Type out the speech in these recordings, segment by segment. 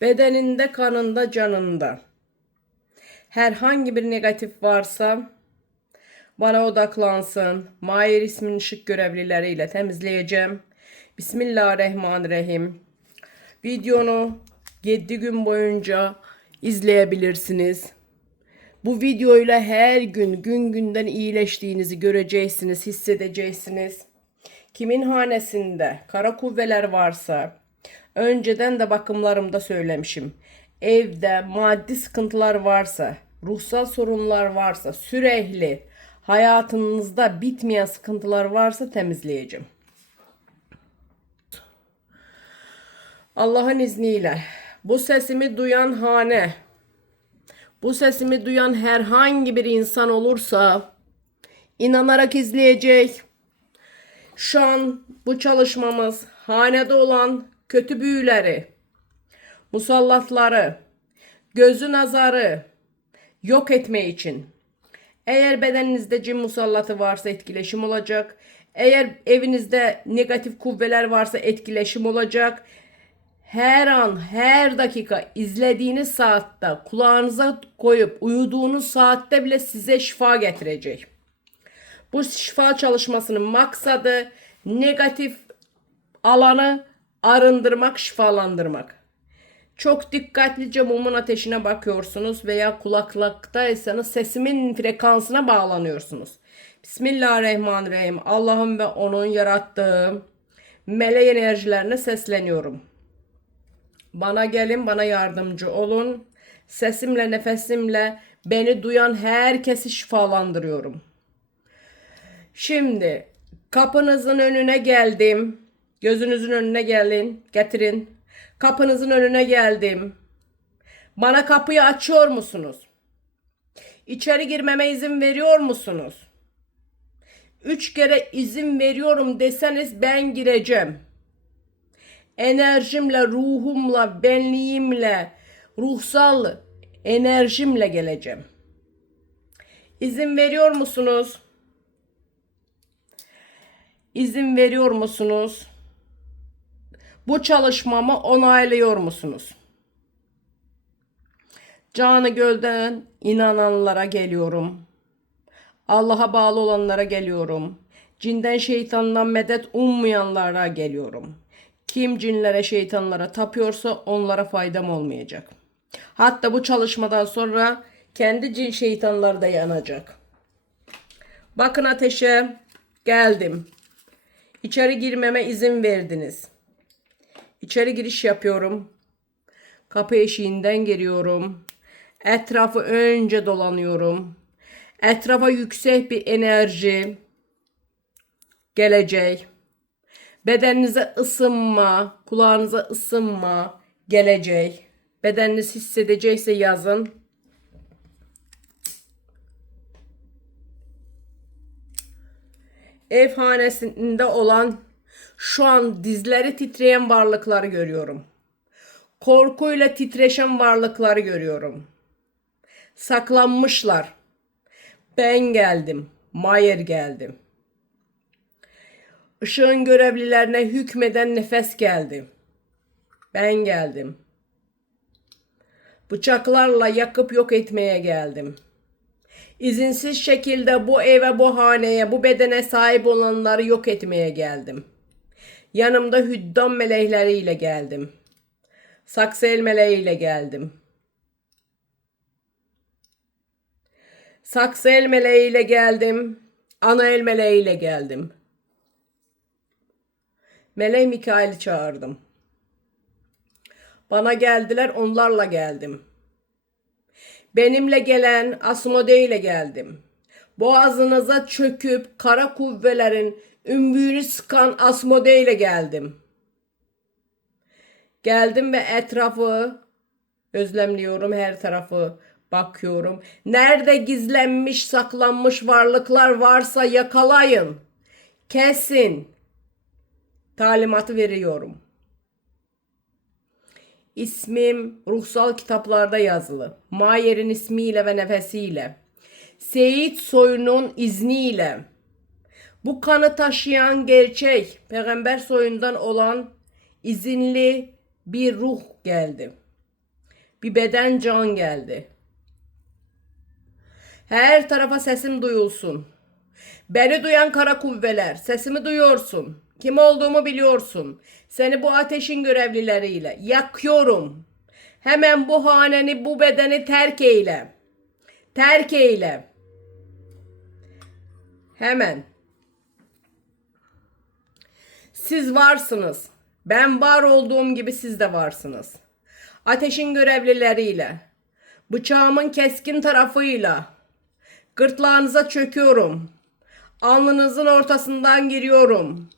bedeninde, kanında, canında herhangi bir negatif varsa bana odaklansın. Mahir ismin ışık görevlileriyle temizleyeceğim. Bismillahirrahmanirrahim. Videonu 7 gün boyunca izleyebilirsiniz. Bu videoyla her gün gün günden iyileştiğinizi göreceksiniz, hissedeceksiniz. Kimin hanesinde kara kuvveler varsa önceden de bakımlarımda söylemişim. Evde maddi sıkıntılar varsa, ruhsal sorunlar varsa, sürekli hayatınızda bitmeyen sıkıntılar varsa temizleyeceğim. Allah'ın izniyle bu sesimi duyan hane, bu sesimi duyan herhangi bir insan olursa inanarak izleyecek. Şu an bu çalışmamız hanede olan kötü büyüleri, musallatları, gözü nazarı yok etme için. Eğer bedeninizde cin musallatı varsa etkileşim olacak. Eğer evinizde negatif kuvveler varsa etkileşim olacak. Her an, her dakika izlediğiniz saatte kulağınıza koyup uyuduğunuz saatte bile size şifa getirecek. Bu şifa çalışmasının maksadı negatif alanı arındırmak, şifalandırmak. Çok dikkatlice mumun ateşine bakıyorsunuz veya kulaklıktaysanız sesimin frekansına bağlanıyorsunuz. Bismillahirrahmanirrahim. Allah'ım ve onun yarattığı melek enerjilerine sesleniyorum. Bana gelin, bana yardımcı olun. Sesimle, nefesimle beni duyan herkesi şifalandırıyorum. Şimdi kapınızın önüne geldim. Gözünüzün önüne gelin, getirin. Kapınızın önüne geldim. Bana kapıyı açıyor musunuz? İçeri girmeme izin veriyor musunuz? Üç kere izin veriyorum deseniz ben gireceğim. Enerjimle, ruhumla, benliğimle, ruhsal enerjimle geleceğim. İzin veriyor musunuz? İzin veriyor musunuz? Bu çalışmamı onaylıyor musunuz? Canı gölden inananlara geliyorum. Allah'a bağlı olanlara geliyorum. Cinden şeytandan medet ummayanlara geliyorum. Kim cinlere şeytanlara tapıyorsa onlara faydam olmayacak. Hatta bu çalışmadan sonra kendi cin şeytanları da yanacak. Bakın ateşe geldim. İçeri girmeme izin verdiniz. İçeri giriş yapıyorum. Kapı eşiğinden giriyorum. Etrafı önce dolanıyorum. Etrafa yüksek bir enerji gelecek. Bedeninize ısınma, kulağınıza ısınma gelecek. Bedeniniz hissedecekse yazın. Ev hanesinde olan şu an dizleri titreyen varlıkları görüyorum. Korkuyla titreşen varlıkları görüyorum. Saklanmışlar. Ben geldim. Mayer geldim. Işığın görevlilerine hükmeden nefes geldi. Ben geldim. Bıçaklarla yakıp yok etmeye geldim. İzinsiz şekilde bu eve, bu haneye, bu bedene sahip olanları yok etmeye geldim. Yanımda hüddam melekleriyle geldim. Saksı el meleğiyle geldim. Saksı el meleğiyle geldim. Ana el meleğiyle geldim. Meleği Mikail'i çağırdım. Bana geldiler onlarla geldim. Benimle gelen Asmode ile geldim. Boğazınıza çöküp kara kuvvelerin ümbüğünü sıkan Asmode ile geldim. Geldim ve etrafı özlemliyorum her tarafı bakıyorum. Nerede gizlenmiş saklanmış varlıklar varsa yakalayın. Kesin. Talimatı veriyorum. İsmim ruhsal kitaplarda yazılı. Mayer'in ismiyle ve nefesiyle. Seyit soyunun izniyle. Bu kanı taşıyan gerçek peygamber soyundan olan izinli bir ruh geldi. Bir beden can geldi. Her tarafa sesim duyulsun. Beni duyan kara kuvveler, sesimi duyuyorsun. Kim olduğumu biliyorsun. Seni bu ateşin görevlileriyle yakıyorum. Hemen bu haneni, bu bedeni terk eyle. Terk eyle. Hemen. Siz varsınız. Ben var olduğum gibi siz de varsınız. Ateşin görevlileriyle, bıçağımın keskin tarafıyla gırtlağınıza çöküyorum. Alnınızın ortasından giriyorum.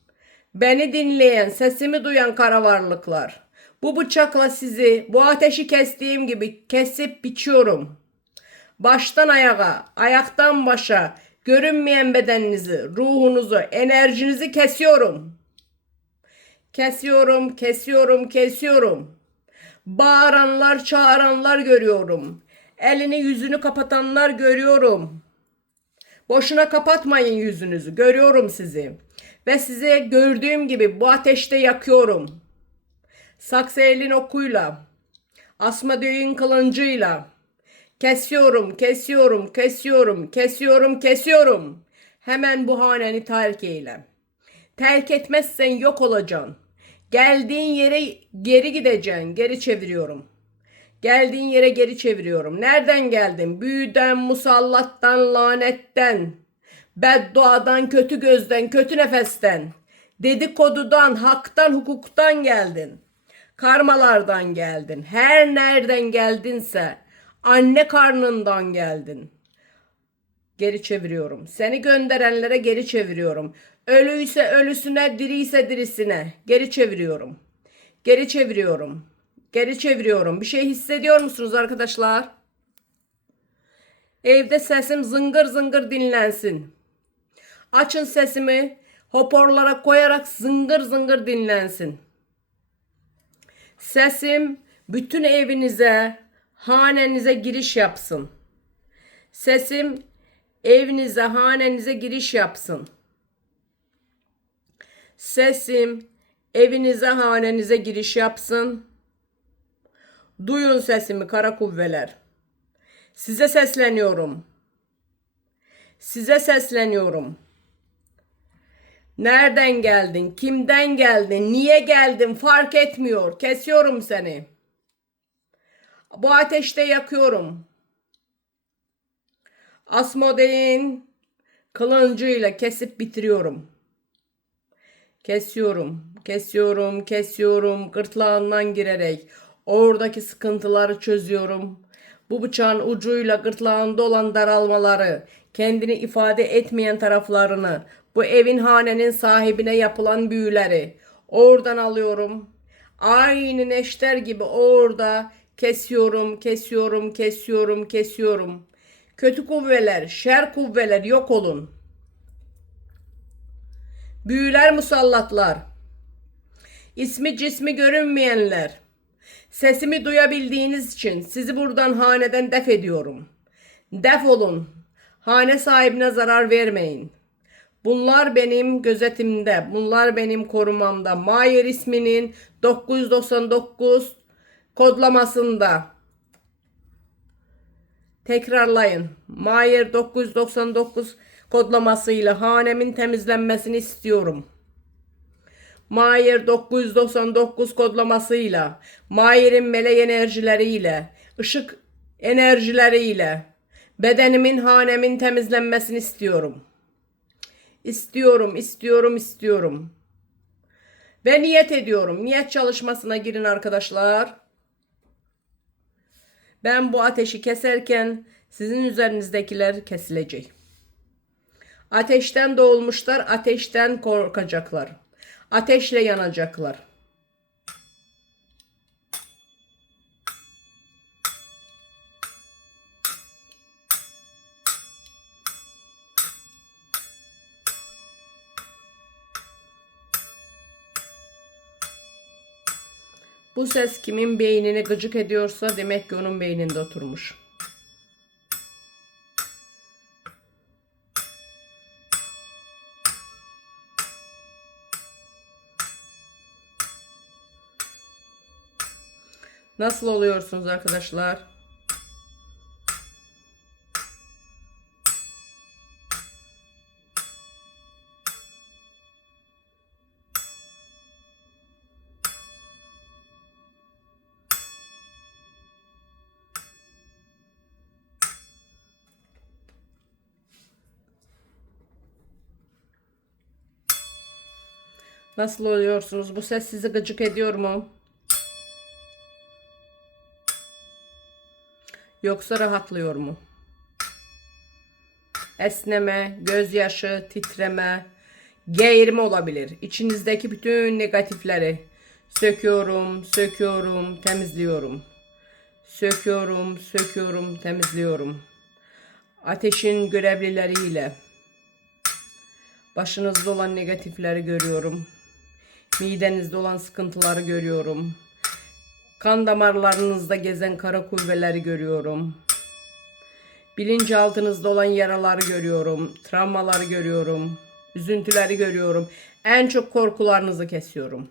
Beni dinleyen, sesimi duyan kara varlıklar. Bu bıçakla sizi bu ateşi kestiğim gibi kesip biçiyorum. Baştan ayağa, ayaktan başa görünmeyen bedeninizi, ruhunuzu, enerjinizi kesiyorum. Kesiyorum, kesiyorum, kesiyorum. Bağıranlar, çağıranlar görüyorum. Elini yüzünü kapatanlar görüyorum. Boşuna kapatmayın yüzünüzü. Görüyorum sizi. Ve sizi gördüğüm gibi bu ateşte yakıyorum. Saksı elin okuyla, Asmodeus'un kılıncıyla kesiyorum, kesiyorum, kesiyorum, kesiyorum, kesiyorum. Hemen bu haneni terk eyle. Terk etmezsen yok olacaksın. Geldiğin yere geri gideceksin. Geri çeviriyorum. Geldiğin yere geri çeviriyorum. Nereden geldin? Büyüden, musallattan, lanetten, bedduadan, kötü gözden, kötü nefesten, dedikodudan, haktan, hukuktan geldin. Karmalardan geldin. Her nereden geldinse anne karnından geldin. Geri çeviriyorum. Seni gönderenlere geri çeviriyorum. Ölüyse ölüsüne, diriyse dirisine geri çeviriyorum. Geri çeviriyorum. Geri çeviriyorum. Bir şey hissediyor musunuz arkadaşlar? Evde sesim zıngır zıngır dinlensin. Açın sesimi hoparlara koyarak zıngır zıngır dinlensin. Sesim bütün evinize, hanenize giriş yapsın. Sesim evinize, hanenize giriş yapsın. Sesim evinize, hanenize giriş yapsın. Duyun sesimi kara kuvveler. Size sesleniyorum. Size sesleniyorum. Nereden geldin? Kimden geldin? Niye geldin? Fark etmiyor. Kesiyorum seni. Bu ateşte yakıyorum. Asmodein kılıncıyla kesip bitiriyorum. Kesiyorum, kesiyorum, kesiyorum gırtlağından girerek oradaki sıkıntıları çözüyorum. Bu bıçağın ucuyla gırtlağında olan daralmaları, kendini ifade etmeyen taraflarını, bu evin hanenin sahibine yapılan büyüleri oradan alıyorum. Aynı neşter gibi orada kesiyorum, kesiyorum, kesiyorum, kesiyorum. Kötü kuvveler, şer kuvveler yok olun. Büyüler musallatlar. İsmi cismi görünmeyenler. Sesimi duyabildiğiniz için sizi buradan haneden def ediyorum. Def olun. Hane sahibine zarar vermeyin. Bunlar benim gözetimde, bunlar benim korumamda. Mayer isminin 999 kodlamasında. Tekrarlayın. Mayer 999 kodlamasıyla hanemin temizlenmesini istiyorum. Mayer 999 kodlamasıyla, Mayer'in melek enerjileriyle, ışık enerjileriyle bedenimin, hanemin temizlenmesini istiyorum. İstiyorum, istiyorum, istiyorum. Ve niyet ediyorum. Niyet çalışmasına girin arkadaşlar. Ben bu ateşi keserken sizin üzerinizdekiler kesilecek. Ateşten doğulmuşlar, ateşten korkacaklar. Ateşle yanacaklar. Bu ses kimin beynini gıcık ediyorsa demek ki onun beyninde oturmuş. Nasıl oluyorsunuz arkadaşlar? Nasıl oluyorsunuz? Bu ses sizi gıcık ediyor mu? Yoksa rahatlıyor mu? Esneme, gözyaşı, titreme, geğirme olabilir. İçinizdeki bütün negatifleri söküyorum, söküyorum, temizliyorum. Söküyorum, söküyorum, temizliyorum. Ateşin görevlileriyle başınızda olan negatifleri görüyorum. Midenizde olan sıkıntıları görüyorum. Kan damarlarınızda gezen kara kuvveleri görüyorum. Bilinçaltınızda olan yaraları görüyorum. Travmaları görüyorum. Üzüntüleri görüyorum. En çok korkularınızı kesiyorum.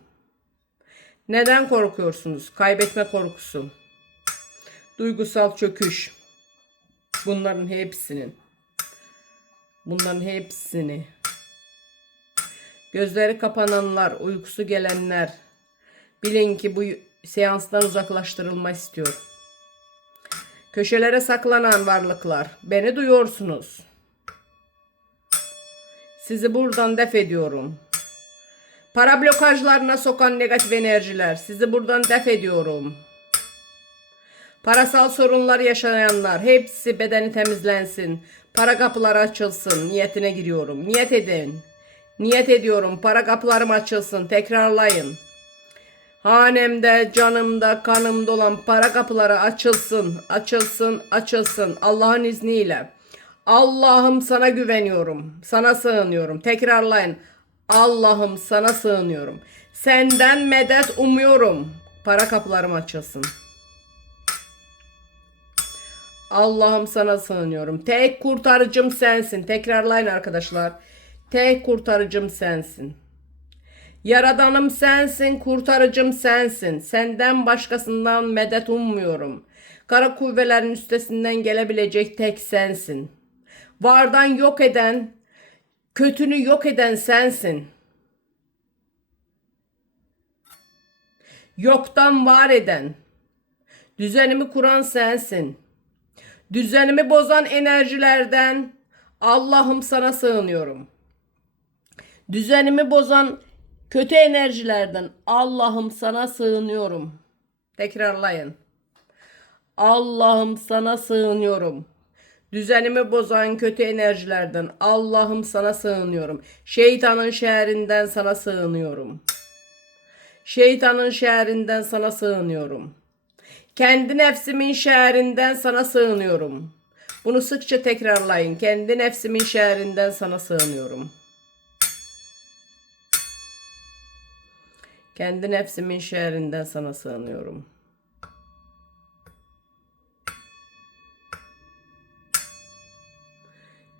Neden korkuyorsunuz? Kaybetme korkusu. Duygusal çöküş. Bunların hepsinin. Bunların hepsini. Gözleri kapananlar, uykusu gelenler bilin ki bu seanstan uzaklaştırılma istiyor. Köşelere saklanan varlıklar, beni duyuyorsunuz. Sizi buradan def ediyorum. Para blokajlarına sokan negatif enerjiler, sizi buradan def ediyorum. Parasal sorunlar yaşayanlar, hepsi bedeni temizlensin. Para kapıları açılsın, niyetine giriyorum. Niyet edin. Niyet ediyorum, para kapılarım açılsın. Tekrarlayın. Hanemde, canımda, kanımda olan para kapıları açılsın, açılsın, açılsın Allah'ın izniyle. Allah'ım sana güveniyorum, sana sığınıyorum. Tekrarlayın. Allah'ım sana sığınıyorum. Senden medet umuyorum. Para kapılarım açılsın. Allah'ım sana sığınıyorum. Tek kurtarıcım sensin. Tekrarlayın arkadaşlar. Tek kurtarıcım sensin. Yaradanım sensin, kurtarıcım sensin. Senden başkasından medet ummuyorum. Kara kuvvelerin üstesinden gelebilecek tek sensin. Vardan yok eden, kötünü yok eden sensin. Yoktan var eden, düzenimi kuran sensin. Düzenimi bozan enerjilerden Allah'ım sana sığınıyorum. Düzenimi bozan kötü enerjilerden Allah'ım sana sığınıyorum. Tekrarlayın. Allah'ım sana sığınıyorum. Düzenimi bozan kötü enerjilerden Allah'ım sana sığınıyorum. Şeytanın şehrinden sana sığınıyorum. Şeytanın şehrinden sana sığınıyorum. Kendi nefsimin şehrinden sana sığınıyorum. Bunu sıkça tekrarlayın. Kendi nefsimin şehrinden sana sığınıyorum. Kendi nefsimin şehrinden sana sığınıyorum.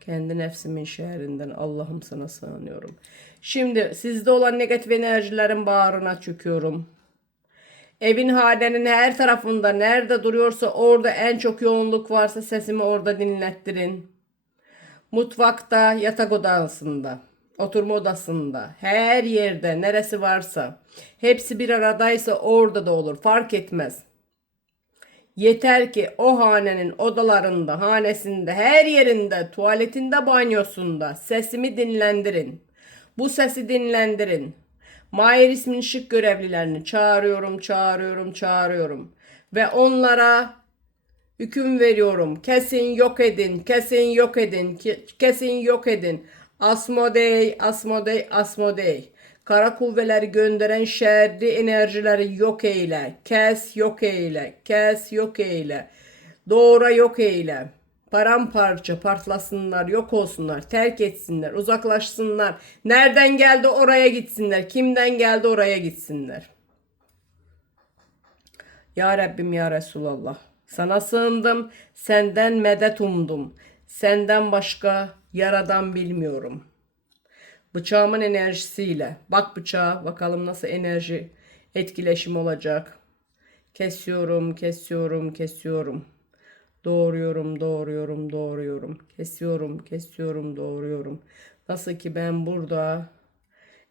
Kendi nefsimin şehrinden Allah'ım sana sığınıyorum. Şimdi sizde olan negatif enerjilerin bağrına çöküyorum. Evin hanenin her tarafında nerede duruyorsa orada en çok yoğunluk varsa sesimi orada dinlettirin. Mutfakta, yatak odasında, oturma odasında, her yerde neresi varsa hepsi bir aradaysa orada da olur fark etmez. Yeter ki o hanenin odalarında, hanesinde, her yerinde, tuvaletinde, banyosunda sesimi dinlendirin. Bu sesi dinlendirin. Mahir ismin şık görevlilerini çağırıyorum, çağırıyorum, çağırıyorum. Ve onlara hüküm veriyorum. Kesin yok edin, kesin yok edin, ke- kesin yok edin. Asmodey, Asmodey, Asmodey. Kara kuvveleri gönderen şerri enerjileri yok eyle. Kes yok eyle. Kes yok eyle. Doğra yok eyle. Paramparça partlasınlar, yok olsunlar, terk etsinler, uzaklaşsınlar. Nereden geldi oraya gitsinler. Kimden geldi oraya gitsinler. Ya Rabbim ya Resulallah. Sana sığındım, senden medet umdum. Senden başka yaradan bilmiyorum. Bıçağımın enerjisiyle. Bak bıçağa bakalım nasıl enerji etkileşim olacak. Kesiyorum, kesiyorum, kesiyorum. Doğruyorum, doğruyorum, doğruyorum. Kesiyorum, kesiyorum, doğruyorum. Nasıl ki ben burada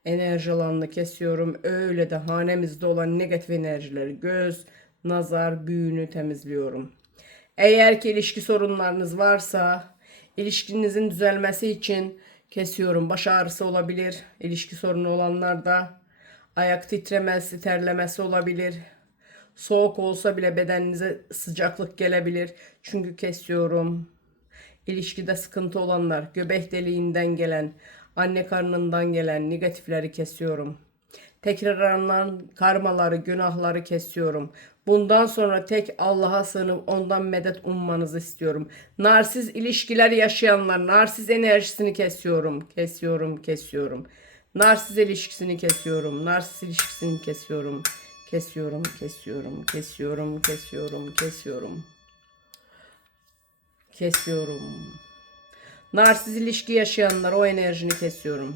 enerji alanını kesiyorum. Öyle de hanemizde olan negatif enerjileri göz, nazar, büyünü temizliyorum. Eğer ki ilişki sorunlarınız varsa ilişkinizin düzelmesi için kesiyorum. Baş ağrısı olabilir. İlişki sorunu olanlarda ayak titremesi, terlemesi olabilir. Soğuk olsa bile bedeninize sıcaklık gelebilir. Çünkü kesiyorum. İlişkide sıkıntı olanlar, göbek deliğinden gelen, anne karnından gelen negatifleri kesiyorum. Tekrarlanan karmaları, günahları kesiyorum. Bundan sonra tek Allah'a sığınıp ondan medet ummanızı istiyorum. Narsiz ilişkiler yaşayanlar, narsiz enerjisini kesiyorum. Kesiyorum, kesiyorum. Narsiz ilişkisini kesiyorum. Narsiz ilişkisini kesiyorum. Kesiyorum, kesiyorum, kesiyorum, kesiyorum, kesiyorum. Kesiyorum. Narsiz ilişki yaşayanlar o enerjini kesiyorum.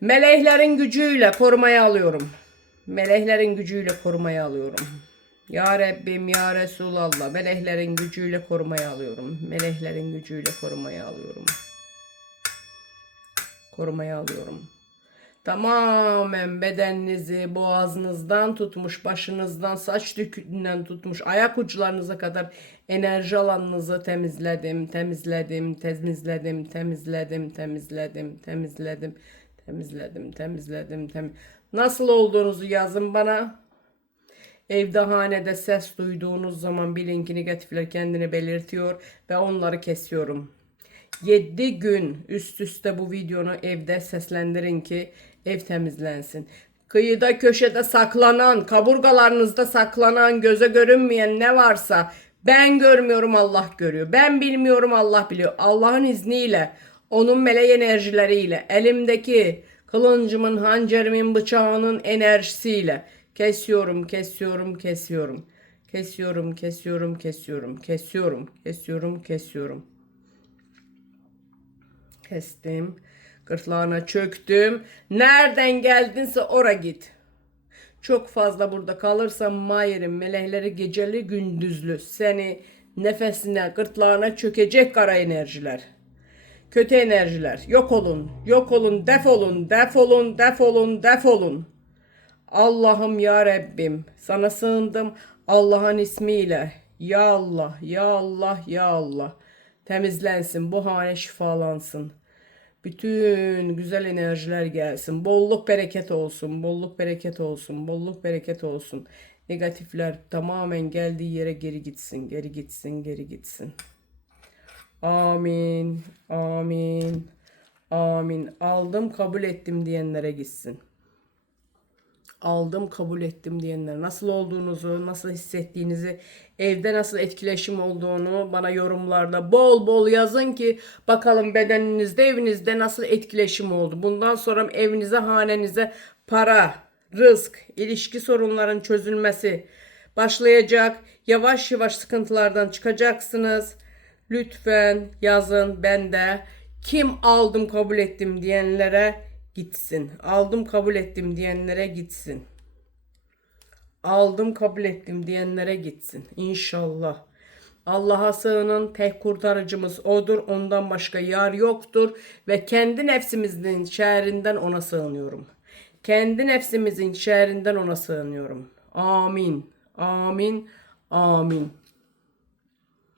Meleklerin gücüyle korumaya alıyorum. Meleklerin gücüyle korumaya alıyorum. Ya Rabbim ya Resulallah meleklerin gücüyle korumaya alıyorum. Meleklerin gücüyle korumaya alıyorum. Korumaya alıyorum. Tamamen bedeninizi boğazınızdan tutmuş, başınızdan, saç döküntünden tutmuş, ayak uçlarınıza kadar enerji alanınızı temizledim, temizledim, temizledim, temizledim, temizledim, temizledim, temizledim, temizledim, tem Nasıl olduğunuzu yazın bana. Evde hanede ses duyduğunuz zaman bilin ki negatifler kendini belirtiyor ve onları kesiyorum. 7 gün üst üste bu videonu evde seslendirin ki ev temizlensin. Kıyıda köşede saklanan, kaburgalarınızda saklanan, göze görünmeyen ne varsa ben görmüyorum Allah görüyor. Ben bilmiyorum Allah biliyor. Allah'ın izniyle, onun meleği enerjileriyle, elimdeki kılıncımın, hancerimin, bıçağının enerjisiyle kesiyorum, kesiyorum, kesiyorum. Kesiyorum, kesiyorum, kesiyorum, kesiyorum, kesiyorum, kesiyorum. Kestim. Gırtlağına çöktüm. Nereden geldinse ora git. Çok fazla burada kalırsa Mayer'in melekleri geceli gündüzlü seni nefesine, gırtlağına çökecek kara enerjiler. Kötü enerjiler. Yok olun, yok olun, defolun, defolun, defolun, defolun. Allah'ım ya Rabbim sana sığındım Allah'ın ismiyle. Ya Allah, ya Allah, ya Allah. Temizlensin, bu hane şifalansın. Bütün güzel enerjiler gelsin. Bolluk bereket olsun, bolluk bereket olsun, bolluk bereket olsun. Negatifler tamamen geldiği yere geri gitsin, geri gitsin, geri gitsin. Amin, amin, amin. Aldım, kabul ettim diyenlere gitsin aldım kabul ettim diyenler nasıl olduğunuzu nasıl hissettiğinizi evde nasıl etkileşim olduğunu bana yorumlarda bol bol yazın ki bakalım bedeninizde evinizde nasıl etkileşim oldu. Bundan sonra evinize hanenize para, rızk, ilişki sorunların çözülmesi başlayacak. Yavaş yavaş sıkıntılardan çıkacaksınız. Lütfen yazın ben de kim aldım kabul ettim diyenlere gitsin. Aldım kabul ettim diyenlere gitsin. Aldım kabul ettim diyenlere gitsin. İnşallah. Allah'a sığının tek kurtarıcımız odur. Ondan başka yar yoktur. Ve kendi nefsimizin şerrinden ona sığınıyorum. Kendi nefsimizin şerrinden ona sığınıyorum. Amin. Amin. Amin.